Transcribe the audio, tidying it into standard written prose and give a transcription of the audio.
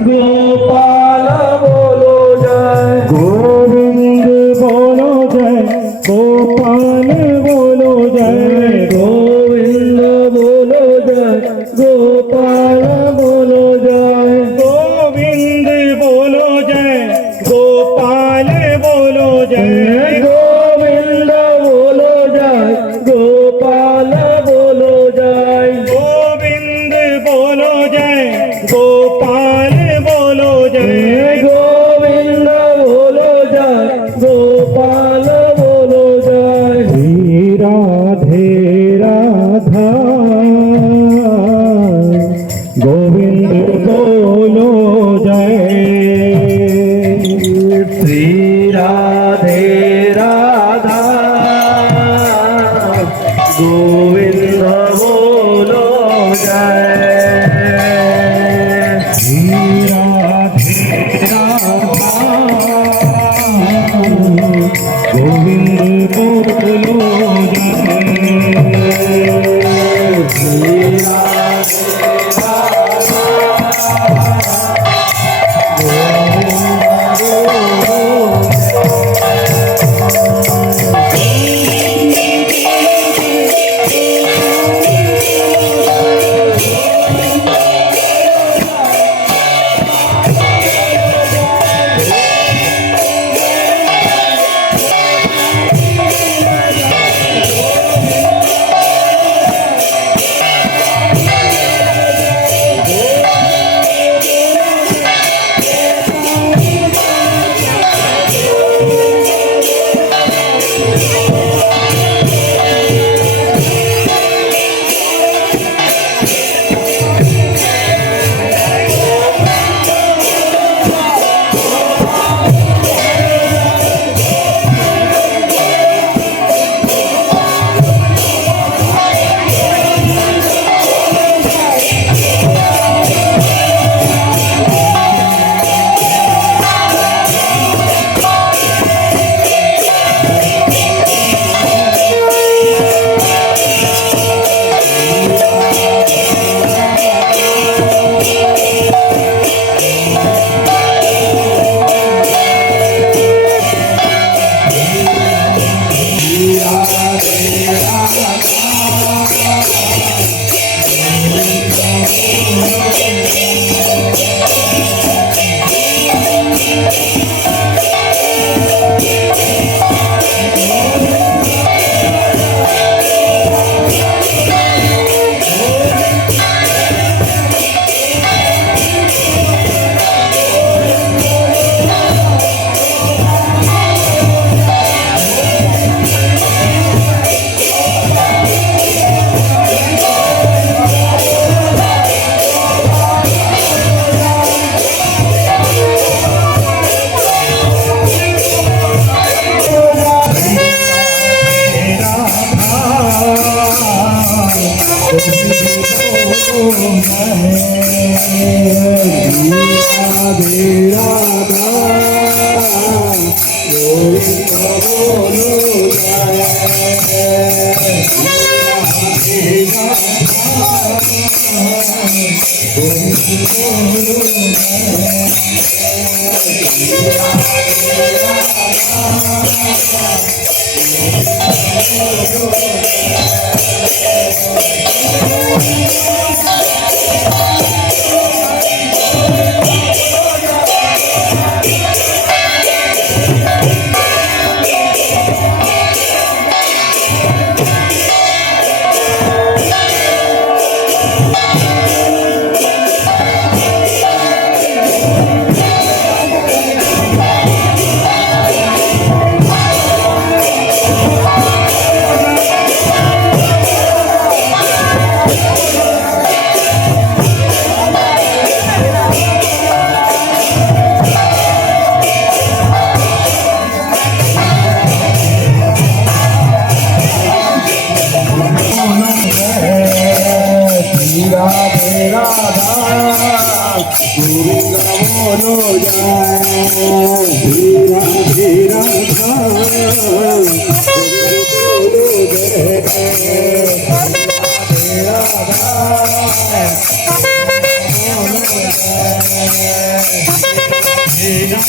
गोपाल बोलो जय, गोविंद बोलो जय, गोपाल बोलो जय, गोविंद बोलो जय, गोपाल बोलो जय, गोविंद बोलो जय, गोपाल बोलो जय, गोविंद बोलो जय, गोपाल बोलो जय, गोविंद बोलो जय, गोपाल बोलो जय, गोविंद बोलो जय, गोपाल बोलो जय, श्री राधे राधा गोविंद बोलो जय, श्री राधे राधा गोविंद बोलो जय, श्री राधे राधा गोविंद बोलो जय